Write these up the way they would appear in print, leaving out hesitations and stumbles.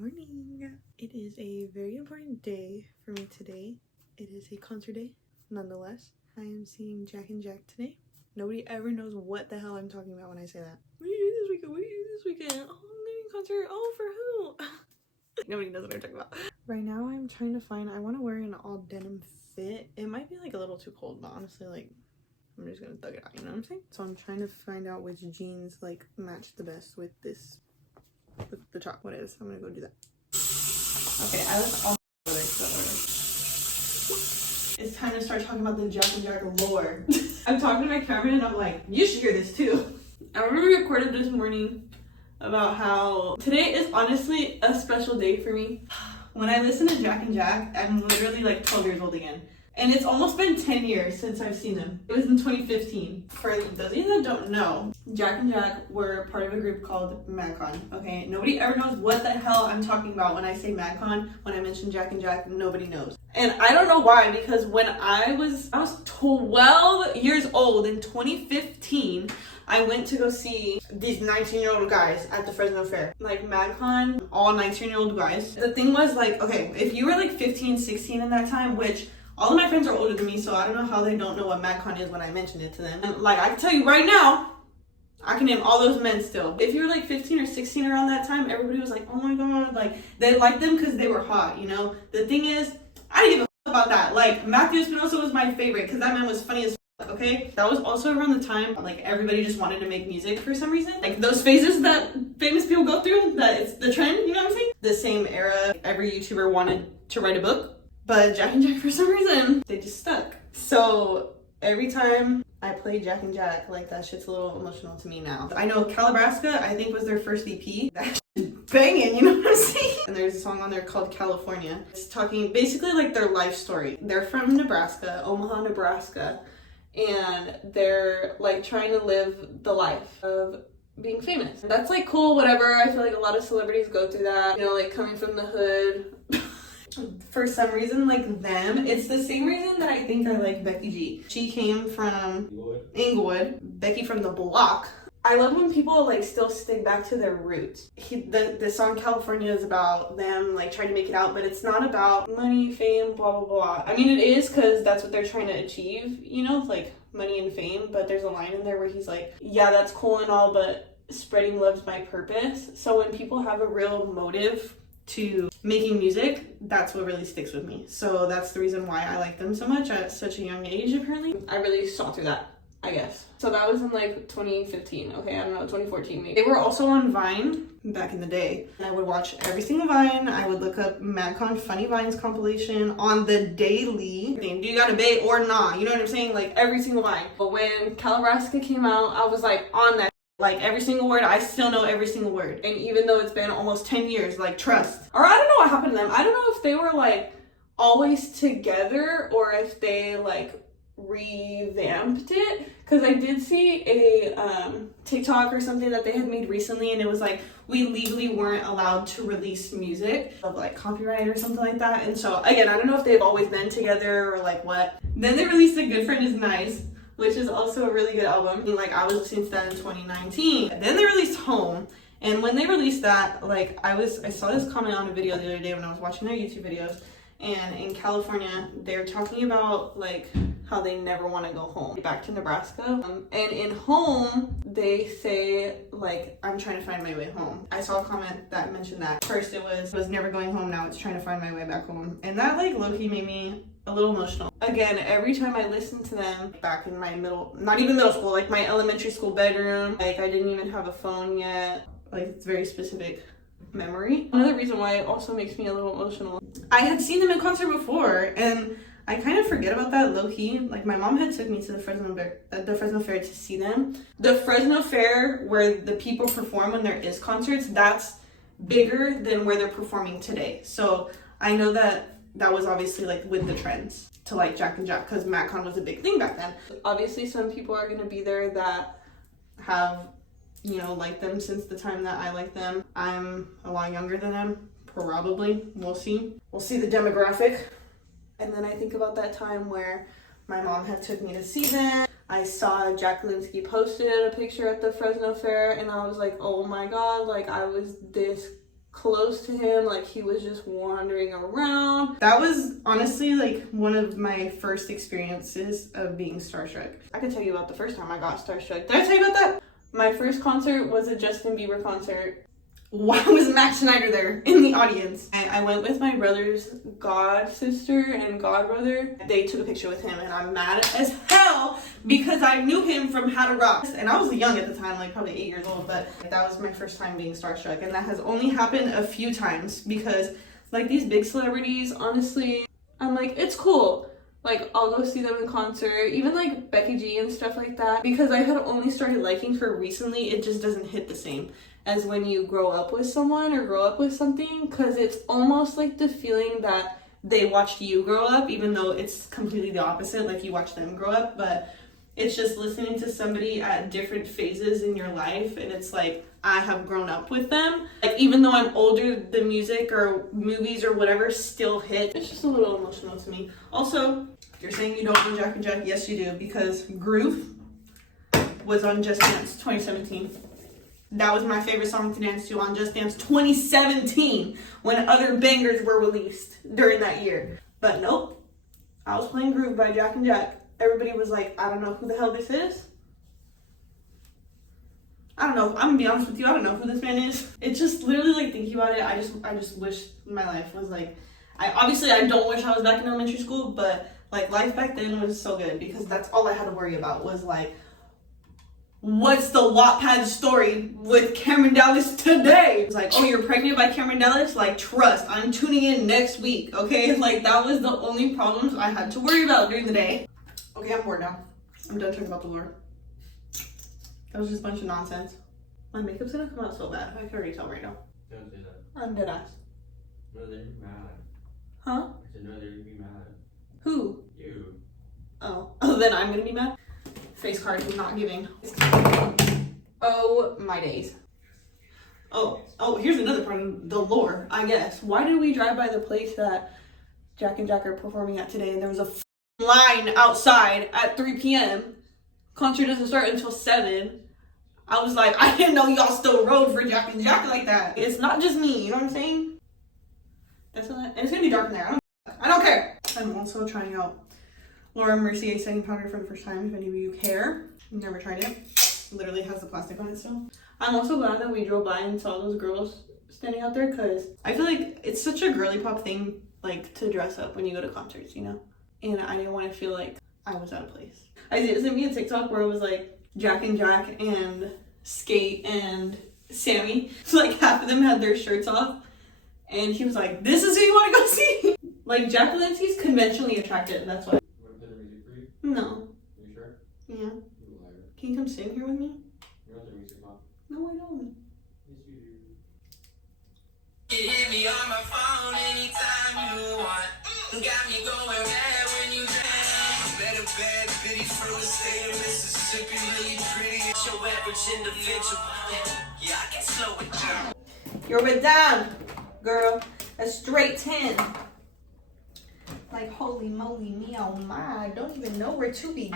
morning. It is a very important day for me today. It is a concert day, nonetheless. I am seeing Jack and Jack today. Nobody ever knows what the hell I'm talking about when I say that. What do you do this weekend? What do you do this weekend? Oh, I'm going to concert. Oh, for who? Nobody knows what I'm talking about. Right now I'm trying to find, I want to wear an all denim fit. It might be like a little too cold, but honestly, like, I'm just gonna thug it out, you know what I'm saying? So I'm trying to find out which jeans like match the best with this, with the top. What is? I'm gonna go do that. Okay, I was all It's time to start talking about the Jack and Jack lore. I'm talking to my camera and I'm like, you should hear this too. I remember we recorded this morning about how today is honestly a special day for me. When I listen to Jack and Jack, I'm literally like 12 years old again. And it's almost been 10 years since I've seen them. It was in 2015. For those of you that don't know, Jack and Jack were part of a group called MagCon, okay? Nobody ever knows what the hell I'm talking about when I say MagCon. When I mention Jack and Jack, nobody knows. And I don't know why, because when I was 12 years old in 2015, I went to go see these 19-year-old guys at the Fresno Fair. Like MagCon, all 19-year-old guys. The thing was like, okay, if you were like 15, 16 in that time, which all of my friends are older than me, so I don't know how they don't know what MagCon is when I mention it to them. And like, I can tell you right now, I can name all those men still. If you were like 15 or 16 around that time, everybody was like, oh my god, like, they liked them because they were hot, you know? The thing is, I didn't give a fuck about that. Like, Matthew Espinosa was my favorite because that man was funny as fuck, okay? That was also around the time, like, everybody just wanted to make music for some reason. Like, those phases that famous people go through, that it's the trend, you know what I'm saying? The same era, every YouTuber wanted to write a book. But Jack and Jack, for some reason, they just stuck. So every time I play Jack and Jack, like, that shit's a little emotional to me now. I know Calabrasca, I think, was their first EP. That shit's banging, you know what I'm saying? And there's a song on there called California. It's talking basically like their life story. They're from Nebraska, Omaha, Nebraska, and they're like trying to live the life of being famous. That's like cool, whatever. I feel like a lot of celebrities go through that, you know, like coming from the hood. For some reason, like them, it's the same reason that I think I like Becky G. She came from Inglewood, Becky from the block. I love when people like still stick back to their roots. The song California is about them like trying to make it out, but it's not about money, fame, blah, blah, blah. I mean, it is because that's what they're trying to achieve, you know, like money and fame, but there's a line in there where he's like, yeah, that's cool and all, but spreading love's my purpose. So when people have a real motive to making music, that's what really sticks with me. So that's the reason why I like them so much at such a young age, apparently. I really saw through that, I guess. So that was in like 2015, okay, I don't know, 2014 maybe. They were also on Vine back in the day. I would watch every single Vine. I would look up MagCon Funny Vines compilation on the daily. Do you got a bae or not? You know what I'm saying? Like every single Vine. But when Calabrasca came out, I was like on that. Like every single word, I still know every single word. And even though it's been almost 10 years, like trust. Or I don't know what happened to them. I don't know if they were like always together or if they like revamped it. Cause I did see a TikTok or something that they had made recently and it was like, we legally weren't allowed to release music of like copyright or something like that. And so again, I don't know if they've always been together or like what. Then they released A Good Friend Is Nice, which is also a really good album. Like I was listening to that in 2019. Then they released Home. And when they released that, like I saw this comment on a video the other day when I was watching their YouTube videos. And in California, they're talking about like how they never want to go home, back to Nebraska. And in Home, they say like, I'm trying to find my way home. I saw a comment that mentioned that. First it was never going home, now it's trying to find my way back home. And that like low-key made me a little emotional. Again, every time I listen to them back in my not even middle school, like my elementary school bedroom, like I didn't even have a phone yet. Like it's very specific memory. Another reason why it also makes me a little emotional. I had seen them in concert before and I kind of forget about that low-key. Like my mom had took me to the Fresno Fair to see them. The Fresno Fair where the people perform when there is concerts, that's bigger than where they're performing today. So I know that was obviously like with the trends to like Jack and Jack because MagCon was a big thing back then. Obviously some people are going to be there that have, you know, liked them since the time that I liked them. I'm a lot younger than them, probably. We'll see. We'll see the demographic. And then I think about that time where my mom had took me to see them. I saw Jack Linsky posted a picture at the Fresno Fair and I was like, oh my god, like I was this close to him, like he was just wandering around. That was honestly like one of my first experiences of being starstruck. I can tell you about the first time I got starstruck. Did I tell you about that? My first concert was a Justin Bieber concert. Why was Max Schneider there in the audience? I went with my brother's god sister and god brother. They took a picture with him and I'm mad as hell because I knew him from How to Rock. And I was young at the time, like probably 8 years old, but that was my first time being starstruck. And that has only happened a few times because like these big celebrities, honestly, I'm like, it's cool. Like I'll go see them in concert, even like Becky G and stuff like that. Because I had only started liking her recently, it just doesn't hit the same as when you grow up with someone or grow up with something, because it's almost like the feeling that they watched you grow up, even though it's completely the opposite, like you watch them grow up. But it's just listening to somebody at different phases in your life, and it's like I have grown up with them. Like even though I'm older, the music or movies or whatever still hit. It's just a little emotional to me. Also, you're saying you don't know Jack and Jack? Yes, you do, because Groove was on Just Dance 2017. That was my favorite song to dance to on Just Dance 2017 when other bangers were released during that year. But nope, I was playing Groove by Jack and Jack. Everybody was like, I don't know who the hell this is. I don't know. I'm gonna be honest with you. I don't know who this man is. It's just literally like thinking about it. I just wish my life was like, I don't wish I was back in elementary school, but like life back then was so good because that's all I had to worry about was like, what's the Wattpad story with Cameron Dallas today? It's like, oh, you're pregnant by Cameron Dallas? Like, trust, I'm tuning in next week, okay? Like, that was the only problems I had to worry about during the day. Okay, I'm bored now. I'm done talking about the lore. That was just a bunch of nonsense. My makeup's gonna come out so bad. I can already tell right now. Don't do that. I'm dead ass. No, they're mad. Huh? I said, no, they're gonna be mad. Who? You. Oh, then I'm gonna be mad? Face card is not giving. Oh my days. Oh, here's another part of the lore, I guess. Why did we drive by the place that Jack and Jack are performing at today and there was a line outside at 3 p.m. Concert doesn't start until 7. I was like, I didn't know y'all still rode for Jack and Jack like that. It's not just me, you know what I'm saying? That's not, and it's gonna be dark in there. I don't care. I'm also trying out Laura Mercier setting powder for the first time, if any of you care. I've never tried it. Literally has the plastic on it still. I'm also glad that we drove by and saw those girls standing out there because I feel like it's such a girly pop thing, like to dress up when you go to concerts, you know? And I didn't want to feel like I was out of place. I sent me a TikTok where it was like Jack and Jack and Skate and Sammy. So like half of them had their shirts off. And he was like, this is who you want to go see? Like Jack Valenci's conventionally attractive, that's why. No. Are you sure? Yeah. You're a liar. Can you come sit here with me? You're not the music on. No, I don't. Yes, you do. You hit me on my phone anytime you want. Got me going mad when you dance. Better bad bitty from the state of Mississippi, really pretty. Your average individual. Yeah, I can slow it down. You're a dime, girl. A straight 10. Like, holy moly, me, oh my, I don't even know where to begin.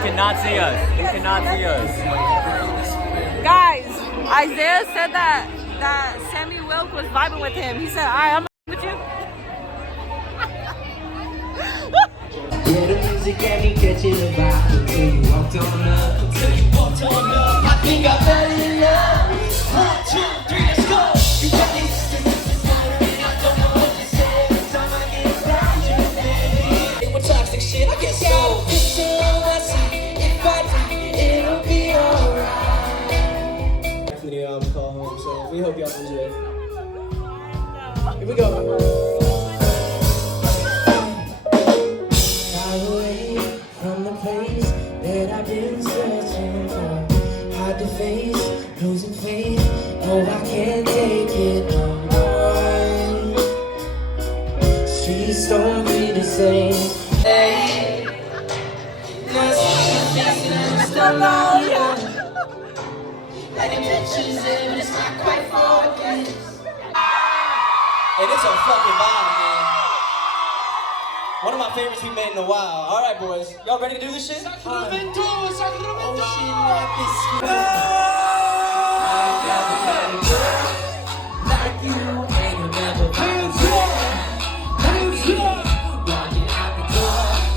Cannot see us. You cannot see us. Guys, Isaiah said that Sammy Wilk was vibing with him. He said, "Alright, I'm with you." Yeah, the music had me catching the vibe until you walked on up. I think I fell in love. 1, 2, 3, let's go. the new album called Home, so we hope y'all enjoy it. Here we go. Far away from the place that I've been searching for. Hard to face, losing faith. Oh, I can't take it no more. Streets don't be the same. Hey, and it's a fucking vibe, man. One of my favorites we made in a while. All right, boys. Y'all ready to do this shit?